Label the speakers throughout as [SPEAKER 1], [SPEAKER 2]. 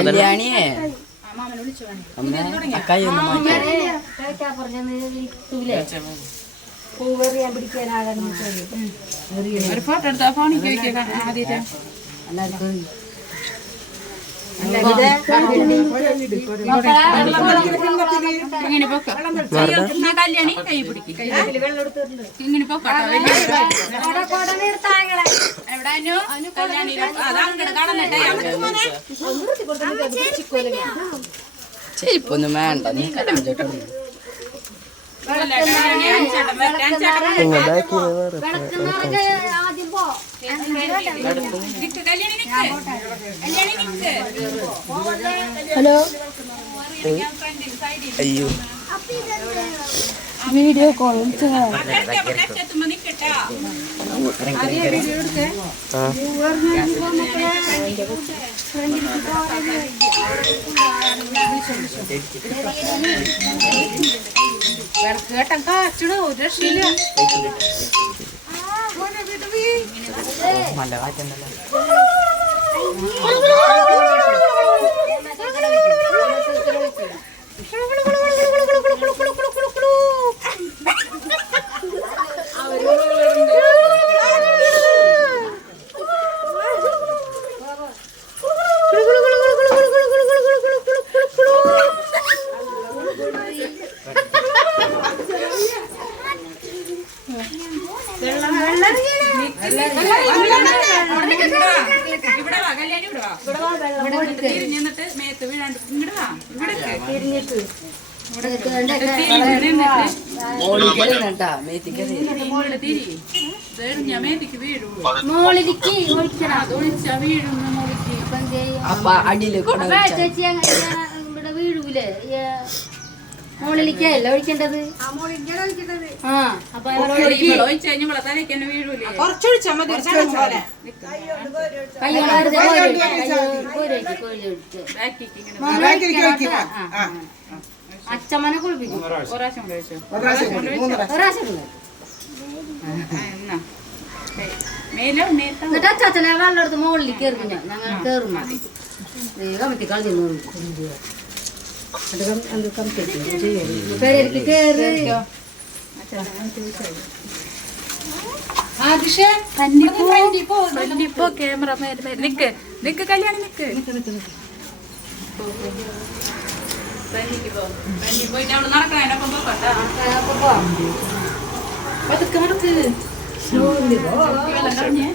[SPEAKER 1] കല്യാണിയെ? അക്കായി ഒന്ന് മാറ്റി.
[SPEAKER 2] ഒരു ഫോട്ടോ എടുത്താ ഫോണിക്ക് വെക്കുക ആദ്യത്തെ എന്നാ കല്യാണി കൈ
[SPEAKER 1] ചെരിപ്പൊന്നും വേണ്ട നീ കല്യാണം ചേട്ടൻ
[SPEAKER 3] ഹലോ?
[SPEAKER 1] അയ്യോ.
[SPEAKER 3] വീഡിയോ കോൾ
[SPEAKER 2] കേട്ടം കാച്ചണോ ഒരു രക്ഷയില്ല
[SPEAKER 1] നല്ല കാറ്റുണ്ടല്ലോ
[SPEAKER 2] ഇവിടെ വാ കല്യാണി ഇവിടെ വാ ഇവിടെ വന്നിട്ട് തിരിഞ്ഞ് നിന്നിട്ട് മേത്ത് വീഴാണ്ട് ഇങ്ങോട്ട് വാ ഇവിടെ
[SPEAKER 1] ഓടിക്കരുന്നട്ടാ മേത്തിക്കറി
[SPEAKER 2] തിരി ഞാൻ മേത്തിക്ക് വീഴൂ
[SPEAKER 3] മോളിലേക്ക് ഒഴിക്കണം
[SPEAKER 2] അതൊഴിച്ചാ വീഴുന്ന മോളിക്ക്
[SPEAKER 1] അപ്പ അടിയിൽ കൊട
[SPEAKER 3] അപ്പൊ ചേച്ചി അങ്ങ- ഞാൻ ഇവിടെ വീഴൂലേ മോളിലേക്കല്ല ഒഴിക്കേണ്ടത്? ആ അപ്പൊ അവരോട്
[SPEAKER 2] ഇവിടെ ഒഴിച്ച് കഴിഞ്ഞ് ഇവിടെ തലയ്ക്ക് തന്നെ വീഴൂലേ?
[SPEAKER 3] കൈ കൊണ്ട് വെറുതെ കോരി ഒഴിച്ച്. കൈ കൊണ്ട് കോരി ഒഴിച്ച്, കോരി ഒഴിച്ച്.
[SPEAKER 2] ബാക്കിക്ക് ഇങ്ങനെ
[SPEAKER 3] മോനെ ആ, ആ. അച്ഛമ്മനെ കുളിപ്പിക്കും. എന്നിട്ട് അച്ചാച്ചനെ വെള്ളം എടുത്ത് മുകളിൽ കയറും ഞാൻ ഞങ്ങൾ കയറും കമത്തി കളഞ്ഞു
[SPEAKER 2] നിക്ക് നിക്ക് കല്യാണി നിക്ക്. പതുക്കെ നടക്ക്. കളഞ്ഞേ.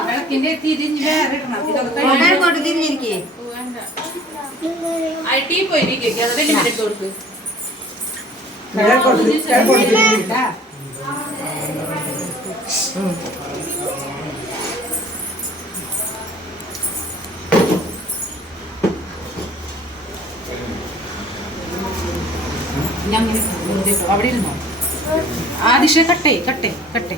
[SPEAKER 2] വിളക്കിന്റെ തിരിഞ്ഞ്
[SPEAKER 3] തിരിഞ്ഞിരിക്കേ.
[SPEAKER 2] വേണ്ട. ആ ടീ പോയിരിക്കും. അത് വലിയ എടുത്ത് കൊടുക്ക്. അങ്ങനെ വെറുതെ പോ. അവിടെ ഇരുന്നോ ആദിശ കട്ടേ കട്ടേ കട്ടേ